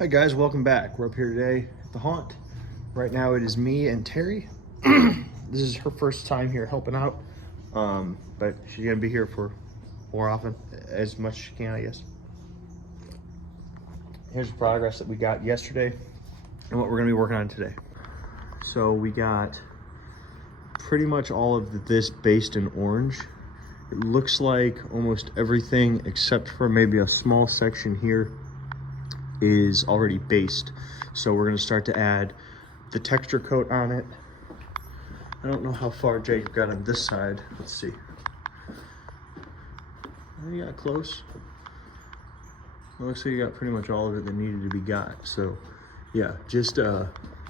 Hi guys, welcome back. We're up here today at the haunt. Right now it is me and Terry. This is her first time here helping out, but she's gonna be here for more often, as much as she can, I guess. Here's the progress that we got yesterday and what we're gonna be working on today. So we got pretty much all of this based in orange. It looks like almost everything except for maybe a small section here is already based. So we're going to start to add the texture coat on it. I don't know how far Jacob got on this side. Let's see. He got close. It looks like he got pretty much all of it that needed to be got. So yeah, just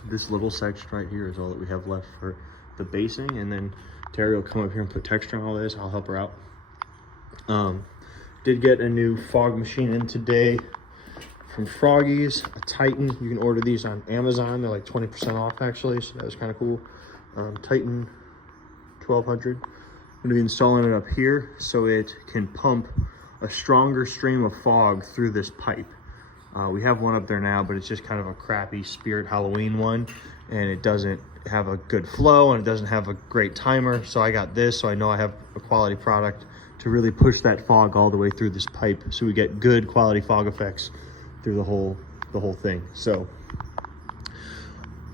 this little section right here is all that we have left for the basing, and then Terry will come up here and put texture on all this. I'll help her out. Did get a new fog machine in today from Froggies, a Titan. You can order these on Amazon. They're like 20% off actually, so that was kind of cool. Titan 1200. I'm gonna be installing it up here so it can pump a stronger stream of fog through this pipe. We have one up there now, but it's just kind of a crappy Spirit Halloween one, and it doesn't have a good flow and it doesn't have a great timer. So I got this, so I know I have a quality product to really push that fog all the way through this pipe, so we get good quality fog effects through the whole thing. So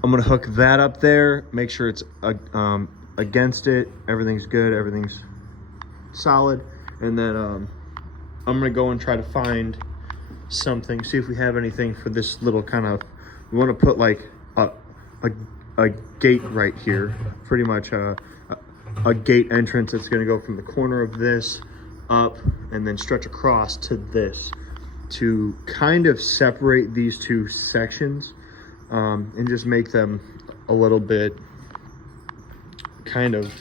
I'm gonna hook that up there, make sure it's against it, everything's good, everything's solid, and then I'm gonna go and try to find something, see if we have anything for this little kind of, we want to put like a gate right here, pretty much a gate entrance that's going to go from the corner of this up and then stretch across to this, to kind of separate these two sections, and just make them a little bit kind of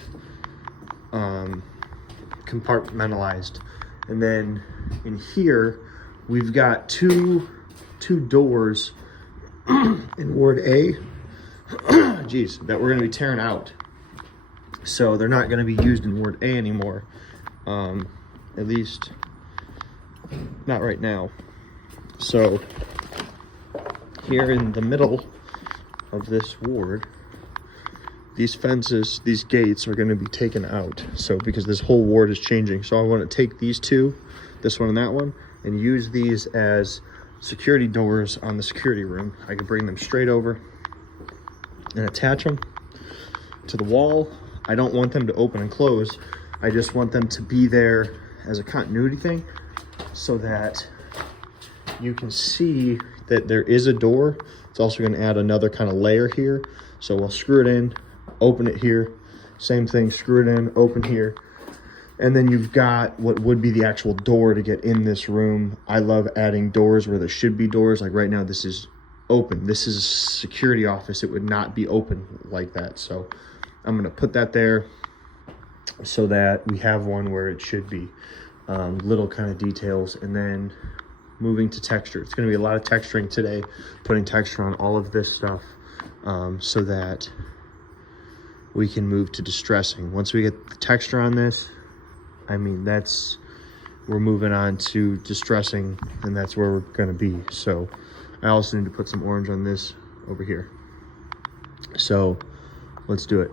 compartmentalized. And then in here we've got two doors in Ward A geez, that we're going to be tearing out, so they're not going to be used in Ward A anymore, at least not right now. So here in the middle of this ward, these fences, these gates are going to be taken out, so because this whole ward is changing. So I want to take these two, this one and that one, and use these as security doors on the security room. I could bring them straight over and attach them to the wall. I don't want them to open and close. I just want them to be there as a continuity thing, so that you can see that there is a door. It's also going to add another kind of layer here. So we'll screw it in, open it here, same thing, screw it in, open here, and then you've got what would be the actual door to get in this room. I love adding doors where there should be doors. Like right now, this is open. This is a security office. It would not be open like that. So I'm going to put that there so that we have one where it should be. Little kind of details. And then moving to texture. It's going to be a lot of texturing today, putting texture on all of this stuff, so that we can move to distressing. Once we get the texture on this, I mean, we're moving on to distressing, and that's where we're going to be. So I also need to put some orange on this over here. So let's do it.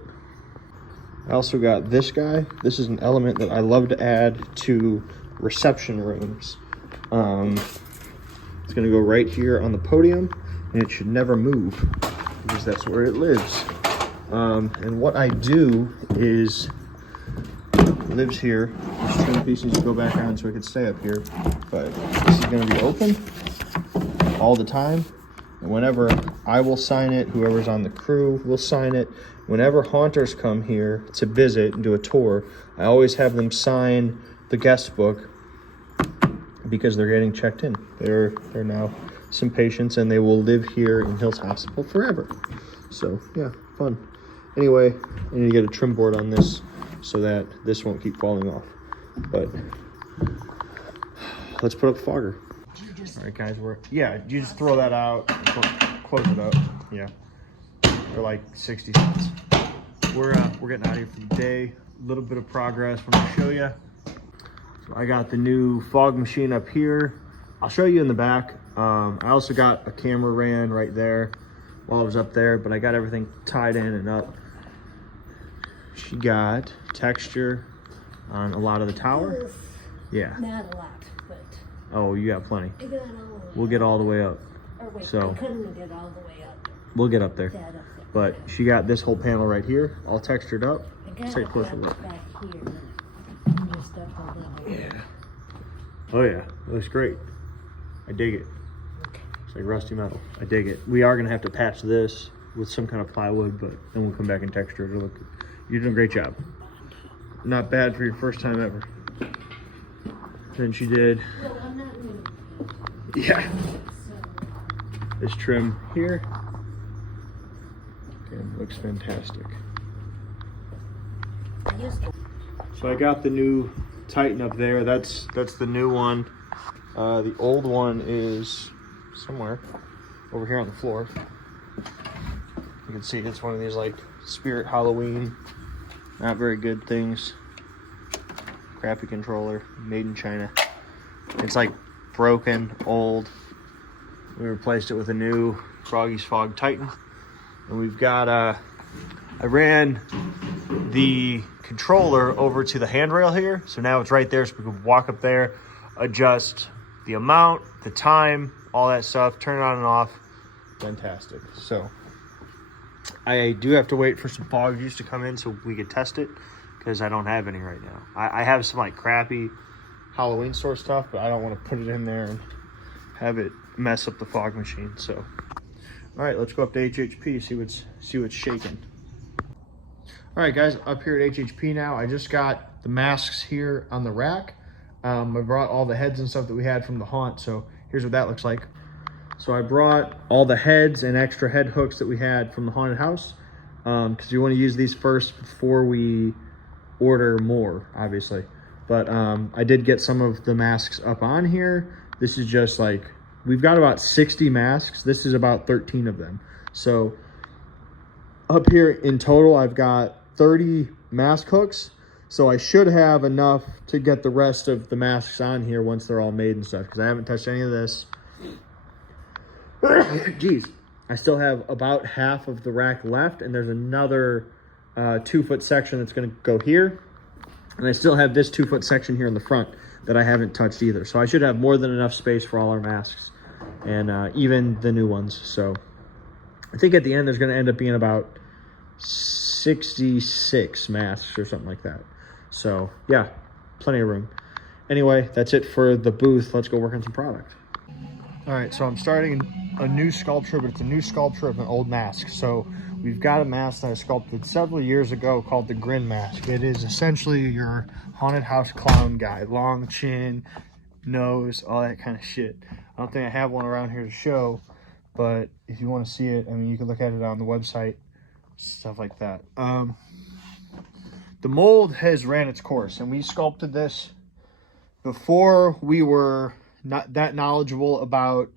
I also got this guy. This is an element that I love to add to reception rooms. It's gonna go right here on the podium, and it should never move because that's where it lives. And what I do is, it lives here. This trim piece needs to go back on so it can stay up here, but this is gonna be open all the time. And whenever I will sign it, whoever's on the crew will sign it. Whenever haunters come here to visit and do a tour, I always have them sign the guest book, because they're getting checked in. They're now some patients, and they will live here in Hills Hospital forever. So yeah, fun. Anyway, I need to get a trim board on this so that this won't keep falling off. But let's put up the fogger. All right, guys, you just throw that out, close it up. Yeah, for like 60 cents. We're getting out of here for the day. A little bit of progress I'm gonna show you. So I got the new fog machine up here. I'll show you in the back. I also got a camera ran right there while I was up there, but I got everything tied in and up. She got texture on a lot of the tower. Yeah. Not a lot, but. Oh, you got plenty. I got all the way We'll get all the way up. Or wait, So I couldn't get all the way up. we'll get up there. That up there. But she got this whole panel right here, all textured up. I got Let's take a closer it look. back here. Just up a little. Yeah. Oh yeah, it looks great. I dig it. It's like rusty metal. I dig it. We are gonna have to patch this with some kind of plywood, but then we'll come back and texture it. Look, you're doing a great job. Not bad for your first time ever. Then she did, Well, I'm not new. yeah, So, this trim here. And looks fantastic. I used to. So I got the new Titan up there. That's the new one. The old one is somewhere over here on the floor. You can see it's one of these like Spirit Halloween, not very good things. Crappy controller, made in China. It's like broken, old. We replaced it with a new Froggy's Fog Titan. And we've got, I ran the controller over to the handrail here. So now it's right there, so we can walk up there, adjust the amount, the time, all that stuff, turn it on and off. Fantastic. So I do have to wait for some fog juice to come in so we can test it, because I don't have any right now. I have some like crappy Halloween store stuff, but I don't want to put it in there and have it mess up the fog machine. So all right, let's go up to HHP, see what's shaking. All right, guys, up here at HHP now. I just got the masks here on the rack. I brought all the heads and stuff that we had from the haunt, so here's what that looks like. So I brought all the heads and extra head hooks that we had from the haunted house, because we want to use these first before we order more, obviously. But I did get some of the masks up on here. This is just like, we've got about 60 masks. This is about 13 of them. So up here in total, I've got 30 mask hooks. So I should have enough to get the rest of the masks on here once they're all made and stuff, because I haven't touched any of this. Jeez. I still have about half of the rack left, and there's another 2-foot section that's going to go here. And I still have this 2-foot section here in the front that I haven't touched either. So I should have more than enough space for all our masks, and even the new ones. So I think at the end there's going to end up being about 66 masks or something like that. So yeah, plenty of room. Anyway, that's it for the booth. Let's go work on some product. All right, so I'm starting a new sculpture, but it's a new sculpture of an old mask. So we've got a mask that I sculpted several years ago called the Grin Mask. It is essentially your haunted house clown guy. Long chin, nose, all that kind of shit. I don't think I have one around here to show, but if you want to see it, I mean, you can look at it on the website, stuff like that. The mold has ran its course, and we sculpted this before we were not that knowledgeable about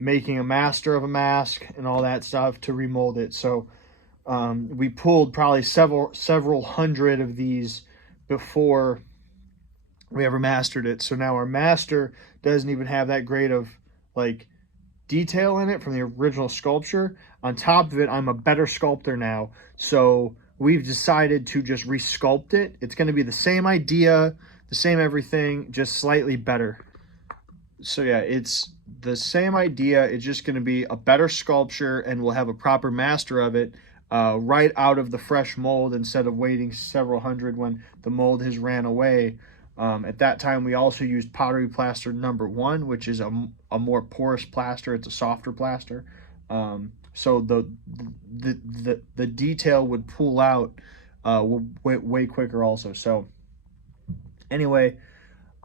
making a master of a mask and all that stuff to remold it. So we pulled probably several hundred of these before we ever mastered it. So now our master doesn't even have that great of like detail in it from the original sculpture. On top of it, I'm a better sculptor now, so we've decided to just resculpt it. It's going to be the same idea, the same everything, just slightly better. So yeah, it's the same idea. It's just going to be a better sculpture, and we'll have a proper master of it right out of the fresh mold instead of waiting several hundred when the mold has ran away. At that time, we also used pottery plaster #1, which is a more porous plaster. It's a softer plaster. So the detail would pull out way quicker also. So anyway,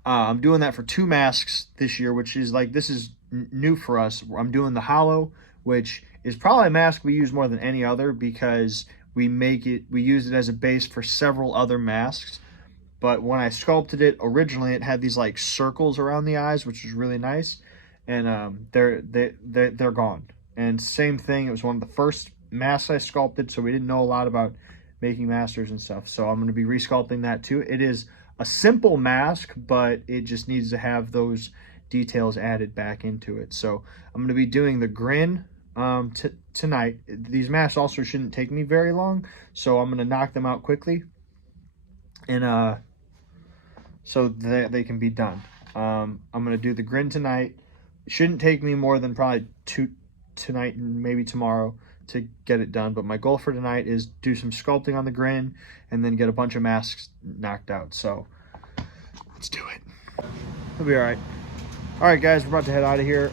I'm doing that for 2 masks this year, which is like, this is new for us. I'm doing the hollow, which is probably a mask we use more than any other because we use it as a base for several other masks. But when I sculpted it originally, it had these like circles around the eyes, which was really nice. And they're gone. And same thing, it was one of the first masks I sculpted, so we didn't know a lot about making masters and stuff. So I'm going to be resculpting that too. It is a simple mask, but it just needs to have those details added back into it. So I'm going to be doing the grin tonight. These masks also shouldn't take me very long, so I'm going to knock them out quickly, and so that they can be done. I'm going to do the grin tonight. It shouldn't take me more than probably 2 tonight and maybe tomorrow to get it done, but my goal for tonight is do some sculpting on the grin and then get a bunch of masks knocked out. So let's do it. It'll be all right. All right, guys, we're about to head out of here.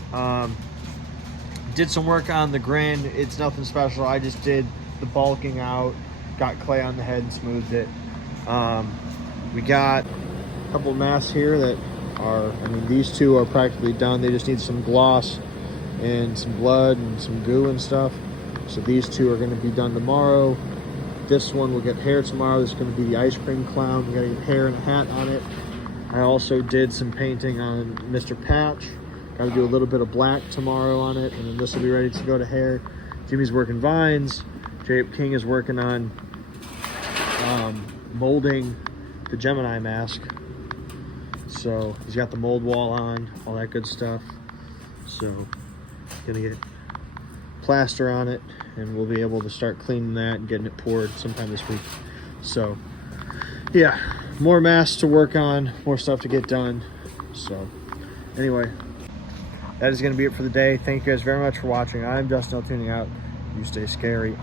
Did some work on the grin. It's nothing special. I just did the bulking out, got clay on the head and smoothed it. We got a couple of masks here that are, I mean, these two are practically done. They just need some gloss and some blood and some goo and stuff. So these two are going to be done tomorrow. This one will get hair tomorrow. This is going to be the ice cream clown. We got to get hair and a hat on it. I also did some painting on Mr. Patch. Got to do a little bit of black tomorrow on it, and then this will be ready to go to hair. Jimmy's working vines. Jacob King is working on molding the Gemini mask. So he's got the mold wall on, all that good stuff. So gonna get plaster on it, and we'll be able to start cleaning that and getting it poured sometime this week. So yeah, more masks to work on, more stuff to get done. So anyway, that is going to be it for the day. Thank you guys very much for watching. I'm Justin L, tuning out. You stay scary.